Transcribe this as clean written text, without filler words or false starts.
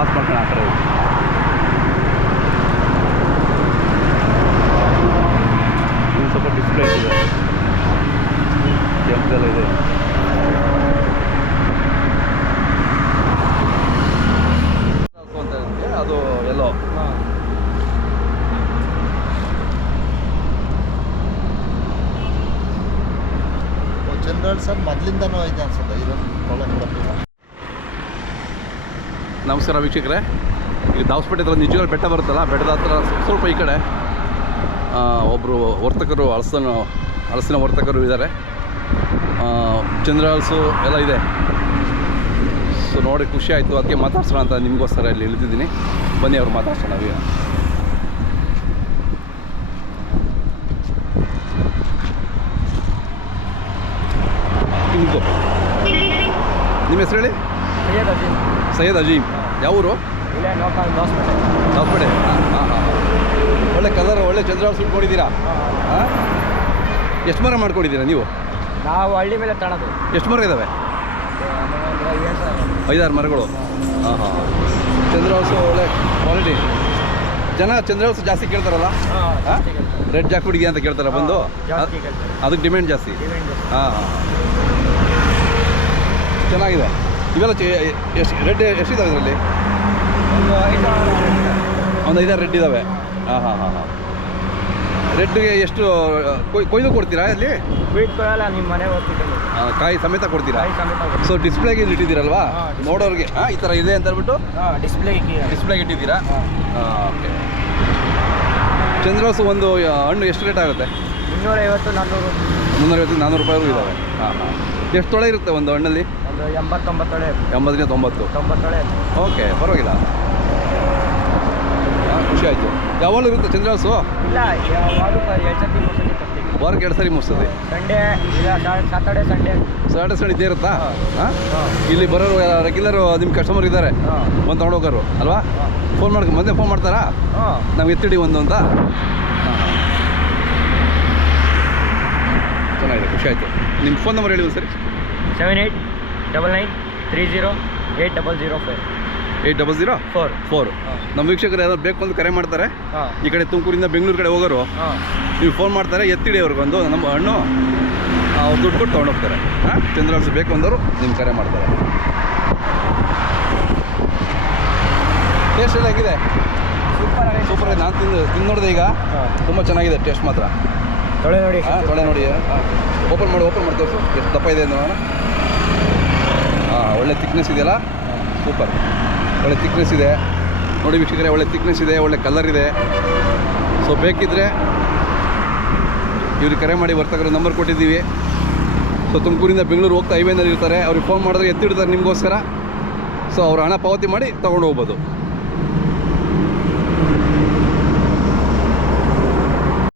Pass ಮಾಡ್ಕೊಂಡು ಆ ಕಡೆ ಇದು ಸ್ವಲ್ಪ ಡಿಸ್ಪ್ಲೇ ಇದೆ, ಕೆಂಪೆಲ್ಲ ಇದೆ. ಅಂತ ಇರುತ್ತೆ, ಅದು ಎಲ್ಲೋ ಜನರಲ್ ಸರ್ ಮೊದಲಿಂದನೂ ಐತೆ ಅನ್ಸುತ್ತೆ ಇದೊಂದು ಪ್ರಾಬ್ಲಮ್ ಕೊಡೋದಿಲ್ಲ. ನಮಸ್ಕಾರ ವೀಕ್ಷಕರೇ, ಈಗ ದಾವಸ್ಪೇಟೆ ಹತ್ರ ನಿಜವಾದ ಬೆಟ್ಟ ಬರುತ್ತಲ್ಲ, ಬೆಟ್ಟದ ಹತ್ರ ಸ್ವಲ್ಪ ಈ ಕಡೆ ಒಬ್ಬರು ವರ್ತಕರು ಹಲಸಿನ ವರ್ತಕರು ಇದ್ದಾರೆ. ಚಂದ್ರಹಲಸು ಎಲ್ಲ ಇದೆ. ಸೊ ನೋಡಿ ಖುಷಿ ಆಯಿತು, ಅದಕ್ಕೆ ಮಾತಾಡ್ಸೋಣ ಅಂತ ನಿಮಗೋಸ್ಕರ ಇಲ್ಲಿ ಇಳಿದಿದ್ದೀನಿ. ಬನ್ನಿ ಅವ್ರು ಮಾತಾಡ್ಸೋಣ ಈಗ. ನಿಮ್ಮ ಹೆಸರು ಹೇಳಿ? ಸೈಯದ್ ಅಜೀಮ್. ಯಾವ ಊರು? ದಾವಸ್ಪೇಟೆ. ಹಾಂ. ಒಳ್ಳೆ ಕಲರ್, ಒಳ್ಳೆ ಚಂದ್ರಹಲಸು ಇಟ್ಕೊಂಡಿದ್ದೀರಾ. ಹಾಂ, ಎಷ್ಟು ಮರ ಮಾಡ್ಕೊಂಡಿದ್ದೀರಾ ನೀವು? ನಾವು ಹಳ್ಳಿ ಮೇಲೆ ತಗೊಳ್ಳೋದು. ಎಷ್ಟು ಮರ ಇದ್ದಾವೆ? 5-6 ಮರಗಳು. ಹಾಂ. ಚಂದ್ರಹಲಸು ಒಳ್ಳೆ ಕ್ವಾಲಿಟಿ. ಜನ ಚಂದ್ರಹಲಸು ಜಾಸ್ತಿ ಕೇಳ್ತಾರಲ್ಲ, ರೆಡ್ ಜಾಕ್ಫ್ರೂಟ್ಗೆ ಅಂತ ಕೇಳ್ತಾರೆ ಬಂದು, ಅದಕ್ಕೆ ಡಿಮ್ಯಾಂಡ್ ಜಾಸ್ತಿ. ಹಾಂ. ಚೆನ್ನಾಗಿದೆ. ಇವೆಲ್ಲ ಎಷ್ಟು ರೆಡ್ ಎಷ್ಟಿದ್ದಾವೆ ಇದರಲ್ಲಿ? ಒಂದು 5-6 ರೆಡ್ ಇದ್ದಾವೆ. ಹಾಂ. ರೆಡ್ಗೆ ಎಷ್ಟು ಕೊಯ್ದು ಕೊಡ್ತೀರಾ? ಅಲ್ಲಿ ಕೊಡಲ್ಲ, ನಿಮ್ಮ ಮನೆ ಹೋಗ್ತಿದ್ದಲ್ಲ, ಕಾಯಿ ಸಮೇತ ಕೊಡ್ತೀರಾ? ಸೊ ಡಿಸ್ಪ್ಲೇಗೆ ಇಲ್ಲಿ ಇಟ್ಟಿದ್ದೀರಲ್ವಾ ನೋಡೋರಿಗೆ, ಈ ಥರ ಇದೆ ಅಂತ ಹೇಳ್ಬಿಟ್ಟು ಡಿಸ್ಪ್ಲೇಗೆ ಇಟ್ಟಿದ್ದೀರಾ? ಓಕೆ. ಚಂದ್ರಹಲಸು ಒಂದು ಹಣ್ಣು ಎಷ್ಟು ರೇಟ್ ಆಗುತ್ತೆ? 350-400 ರೂಪಾಯಿಗೂ ಇದ್ದಾವೆ. ಹಾಂ. ಎಷ್ಟು ತೊಳೆ ಇರುತ್ತೆ ಒಂದು ಹಣ್ಣಲ್ಲಿ? 80-90 ತೊಳೆ. 80-90. ಓಕೆ, ಪರವಾಗಿಲ್ಲ. ಖುಷಿ ಆಯಿತು. ಯಾವಾಗಲೂ ಇರುತ್ತೆ ಚಂದ್ರಹಲಸು? ಇಲ್ಲ, ವಾರಕ್ಕೆ 2 ಸರಿ ಮುಗಿಸ್ತದೆ. ಸಂಡೇ ಇಲ್ಲ, ಸಾಟರ್ಡೆ ಸಂಡೇ ಇದ್ದೇ ಇರುತ್ತಾ? ಹಾಂ. ಇಲ್ಲಿ ಬರೋರು ರೆಗ್ಯುಲರು ನಿಮ್ಮ ಕಸ್ಟಮರ್ ಇದ್ದಾರೆ, ಬಂದು ತೊಗೊಂಡೋಗೋರು ಅಲ್ವಾ? ಫೋನ್ ಮಾಡ್ತಾರಾ ನಾವು ಎತ್ತಿಡಿ ಒಂದು ಅಂತ? ಚೆನ್ನಾಗಿದೆ, ಖುಷಿ ಆಯಿತು. ನಿಮ್ಮ ಫೋನ್ ನಂಬರ್ ಹೇಳಿ ಒಂದು ಸರಿ. 7899308005. 8004. ನಮ್ಮ ವೀಕ್ಷಕರು ಯಾರು ಬೇಕು ಅಂತ ಕರೆ ಮಾಡ್ತಾರೆ, ಈ ಕಡೆ ತುಮಕೂರಿಂದ ಬೆಂಗಳೂರು ಕಡೆ ಹೋಗೋರು, ನೀವು ಫೋನ್ ಮಾಡ್ತಾರೆ, ಎತ್ತಿಡಿ ಅವ್ರಿಗೊಂದು ನಮ್ಮ ಹಣ್ಣು, ಅವ್ರು ದುಡ್ಡು ಕೊಟ್ಟು ತೊಗೊಂಡೋಗ್ತಾರೆ. ಹಾಂ, ಚಂದ್ರಹಲಸು ಬೇಕು ಅಂದವರು ನಿಮ್ಗೆ ಕರೆ ಮಾಡ್ತಾರೆ. ಟೇಸ್ಟ್ ಎಲ್ಲ ಹೇಗಿದೆ? ಸೂಪರ್ ಆಗಿದೆ. ನಾನು ತಿಂದು ನೋಡಿದೆ ಈಗ, ತುಂಬ ಚೆನ್ನಾಗಿದೆ ಟೇಸ್ಟ್ ಮಾತ್ರ. ತೊಳೆ ನೋಡಿ. ತೊಳೆ ನೋಡಿ, ಓಪನ್ ಮಾಡಿ ತೋರಿಸು ಎಷ್ಟು ದಪ್ಪ ಇದೆ ನೋಡೋಣ. ಒಳ್ಳೆ ಥಿಕ್ನೆಸ್ ಇದೆಯಲ್ಲ, ಸೂಪರ್. ಒಳ್ಳೆ ಥಿಕ್ನೆಸ್ ಇದೆ ನೋಡಿ ವೀಕ್ಷಕರೇ, ಒಳ್ಳೆ ಥಿಕ್ನೆಸ್ ಇದೆ, ಒಳ್ಳೆ ಕಲರ್ ಇದೆ. ಸೊ ಬೇಕಿದ್ದರೆ ಇವ್ರಿಗೆ ಕರೆ ಮಾಡಿ, ವರ್ತಕರು ನಂಬರ್ ಕೊಟ್ಟಿದ್ದೀವಿ. ಸೊ ತುಮಕೂರಿಂದ ಬೆಂಗಳೂರು ಹೋಗ್ತಾ ಹೈವೇನಲ್ಲಿ ಇರ್ತಾರೆ, ಅವ್ರಿಗೆ ಫೋನ್ ಮಾಡಿದ್ರೆ ಎತ್ತಿಡ್ತಾರೆ ನಿಮಗೋಸ್ಕರ. ಸೊ ಅವ್ರು ಹಣ ಪಾವತಿ ಮಾಡಿ ತೊಗೊಂಡು ಹೋಗ್ಬೋದು.